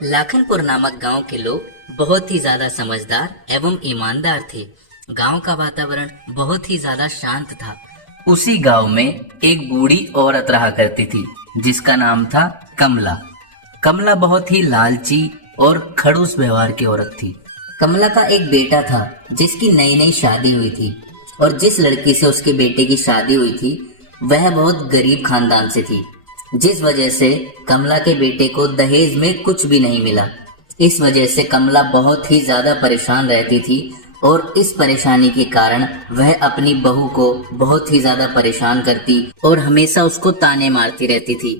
लाखनपुर नामक गांव के लोग बहुत ही ज्यादा समझदार एवं ईमानदार थे। गांव का वातावरण बहुत ही ज्यादा शांत था। उसी गांव में एक बूढ़ी औरत रहा करती थी जिसका नाम था कमला। कमला बहुत ही लालची और खड़ूस व्यवहार की औरत थी। कमला का एक बेटा था जिसकी नई नई शादी हुई थी और जिस लड़की से उसके बेटे की शादी हुई थी वह बहुत गरीब खानदान से थी, जिस वजह से कमला के बेटे को दहेज में कुछ भी नहीं मिला। इस वजह से कमला बहुत ही ज्यादा परेशान रहती थी और इस परेशानी के कारण वह अपनी बहू को बहुत ही ज्यादा परेशान करती और हमेशा उसको ताने मारती रहती थी।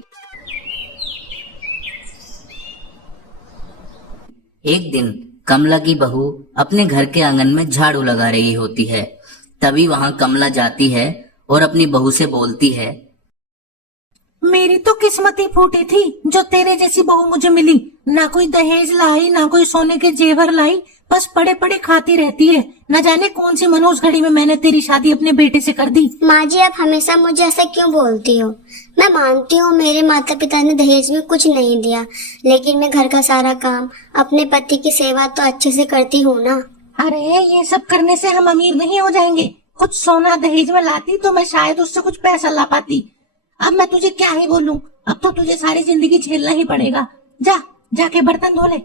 एक दिन कमला की बहू अपने घर के आंगन में झाड़ू लगा रही होती है। तभी वहां कमला जाती है और अपनी बहू से बोलती है, मेरी तो किस्मत ही फूटी थी जो तेरे जैसी बहू मुझे मिली। ना कोई दहेज लाई, ना कोई सोने के जेवर लाई, बस पड़े पड़े खाती रहती है। न जाने कौन सी मनोज घड़ी में मैंने तेरी शादी अपने बेटे से कर दी। माँ जी, आप हमेशा मुझे ऐसा क्यों बोलती हो? मैं मानती हूँ मेरे माता पिता ने दहेज में कुछ नहीं दिया, लेकिन मैं घर का सारा काम, अपने पति की सेवा तो अच्छे से करती हूँ ना। अरे ये सब करने से हम अमीर नहीं हो जाएंगे। कुछ सोना दहेज में लाती तो मैं शायद उससे कुछ पैसा ला पाती। अब मैं तुझे क्या ही बोलूं, अब तो तुझे सारी जिंदगी झेलना ही पड़ेगा। जाके बर्तन धो ले।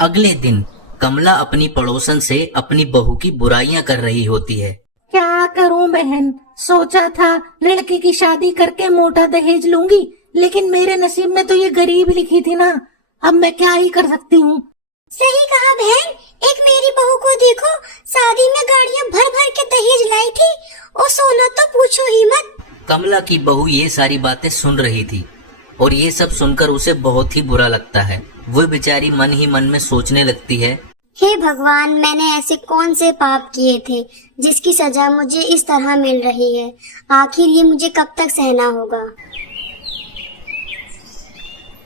अगले दिन कमला अपनी पड़ोसन से अपनी बहू की बुराइयां कर रही होती है। क्या करूं बहन, सोचा था लड़की की शादी करके मोटा दहेज लूंगी, लेकिन मेरे नसीब में तो ये गरीब लिखी थी ना। अब मैं क्या ही कर सकती हूँ। सही कहा बहन, एक मेरी बहू को देखो, शादी में गाड़ियाँ भर भर के दहेज लाई थी और सोना तो पूछो ही मत। कमला की बहू ये सारी बातें सुन रही थी और ये सब सुनकर उसे बहुत ही बुरा लगता है। वो बेचारी मन ही मन में सोचने लगती है, हे भगवान, मैंने ऐसे कौन से पाप किए थे जिसकी सजा मुझे इस तरह मिल रही है? आखिर ये मुझे कब तक सहना होगा?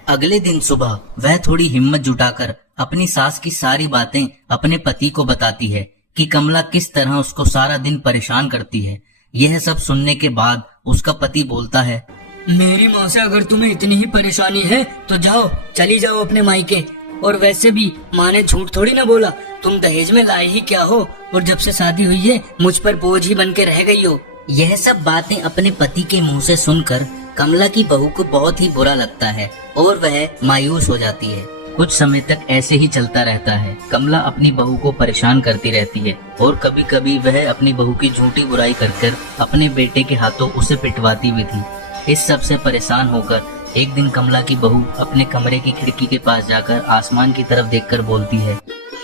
अगले दिन सुबह वह थोड़ी हिम्मत जुटाकर अपनी सास की सारी बातें अपने पति को बताती है कि कमला किस तरह उसको सारा दिन परेशान करती है। यह सब सुनने के बाद उसका पति बोलता है, मेरी माँ से अगर तुम्हें इतनी ही परेशानी है तो जाओ, चली जाओ अपने मायके। और वैसे भी माँ ने झूठ थोड़ी ना बोला, तुम दहेज में लाए ही क्या हो और जब से शादी हुई है मुझ पर बोझ ही बन के रह गई हो। यह सब बातें अपने पति के मुंह से सुनकर कमला की बहू को बहुत ही बुरा लगता है और वह मायूस हो जाती है। कुछ समय तक ऐसे ही चलता रहता है। कमला अपनी बहू को परेशान करती रहती है और कभी कभी वह अपनी बहू की झूठी बुराई कर अपने बेटे के हाथों उसे पिटवाती भी थी। इस सब से परेशान होकर एक दिन कमला की बहू अपने कमरे की खिड़की के पास जाकर आसमान की तरफ देखकर बोलती है,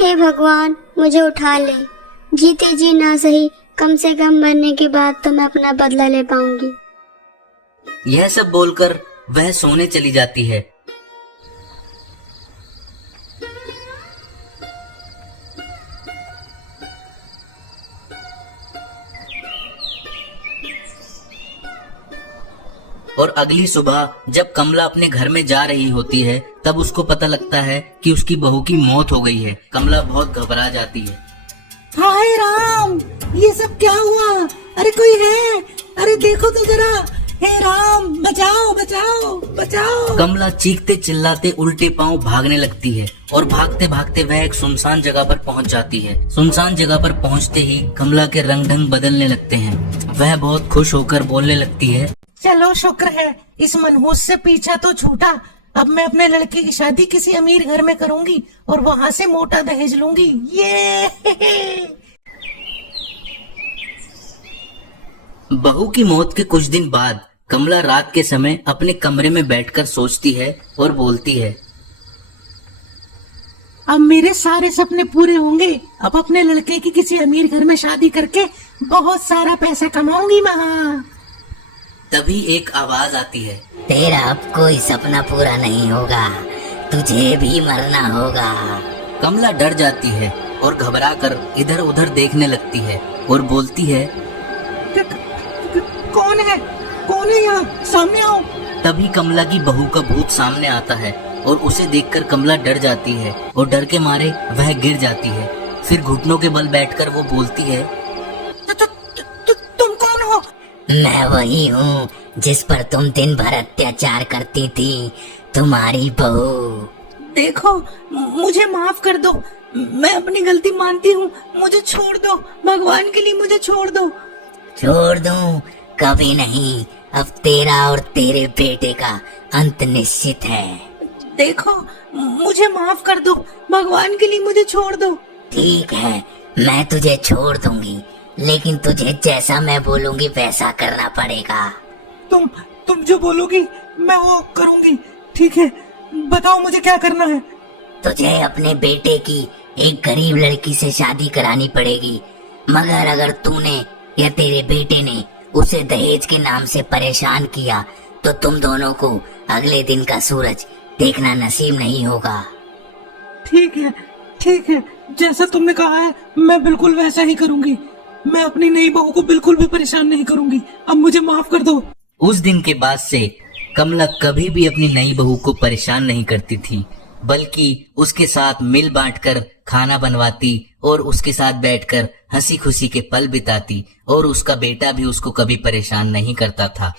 हे भगवान, मुझे उठा ले। जीते जी ना सही, कम से कम मरने के बाद तो मैं अपना बदला ले पाऊंगी। यह सब बोलकर वह सोने चली जाती है। और अगली सुबह जब कमला अपने घर में जा रही होती है तब उसको पता लगता है कि उसकी बहू की मौत हो गई है। कमला बहुत घबरा जाती है। हाय राम, ये सब क्या हुआ? अरे कोई है? अरे देखो तो जरा, हे राम, बचाओ बचाओ बचाओ। कमला चीखते चिल्लाते उल्टे पांव भागने लगती है और भागते भागते वह एक सुनसान जगह पर पहुंच जाती है। सुनसान जगह पर पहुंचते ही कमला के रंग ढंग बदलने लगते हैं। वह बहुत खुश होकर बोलने लगती है, चलो शुक्र है, इस मनहूस से पीछा तो छूटा। अब मैं अपने लड़के की शादी किसी अमीर घर में करूंगी और वहाँ से मोटा दहेज लूंगी। ये बहू की मौत के कुछ दिन बाद कमला रात के समय अपने कमरे में बैठकर सोचती है और बोलती है, अब मेरे सारे सपने पूरे होंगे। अब अपने लड़के की किसी अमीर घर में शादी करके बहुत सारा पैसा कमाऊंगी मैं। तभी एक आवाज आती है, तेरा अब कोई सपना पूरा नहीं होगा, तुझे भी मरना होगा। कमला डर जाती है और घबराकर इधर उधर देखने लगती है और बोलती है, कौन है? कौन है यहाँ? सामने आओ। तभी कमला की बहू का भूत सामने आता है और उसे देखकर कमला डर जाती है और डर के मारे वह गिर जाती है। फिर घुटनों के बल बैठकर वो बोलती है, तुम कौन हो? मैं वही हूँ जिस पर तुम दिन भर अत्याचार करती थी। तुम्हारी बहू। देखो, मुझे माफ कर दो, मैं अपनी गलती मानती हूँ, मुझे छोड़ दो, भगवान के लिए मुझे छोड़ दो। छोड़ दूं? कभी नहीं। अब तेरा और तेरे बेटे का अंत निश्चित है। देखो, मुझे माफ कर दो, भगवान के लिए मुझे छोड़ दो। ठीक है, मैं तुझे छोड़ दूंगी, लेकिन तुझे जैसा मैं बोलूंगी वैसा करना पड़ेगा। तुम जो बोलोगी मैं वो करूंगी। ठीक है, बताओ मुझे क्या करना है। तुझे अपने बेटे की एक गरीब लड़की से शादी करानी पड़ेगी, मगर अगर तूने या तेरे बेटे ने उसे दहेज के नाम से परेशान किया तो तुम दोनों को अगले दिन का सूरज देखना नसीब नहीं होगा। ठीक है, जैसा तुमने कहा है मैं बिल्कुल वैसा ही करूंगी। मैं अपनी नई बहू को बिल्कुल भी परेशान नहीं करूंगी। अब मुझे माफ कर दो। उस दिन के बाद से कमला कभी भी अपनी नई बहू को परेशान नहीं करती थी, बल्कि उसके साथ मिल बांटकर खाना बनवाती और उसके साथ बैठकर हंसी खुशी के पल बिताती, और उसका बेटा भी उसको कभी परेशान नहीं करता था।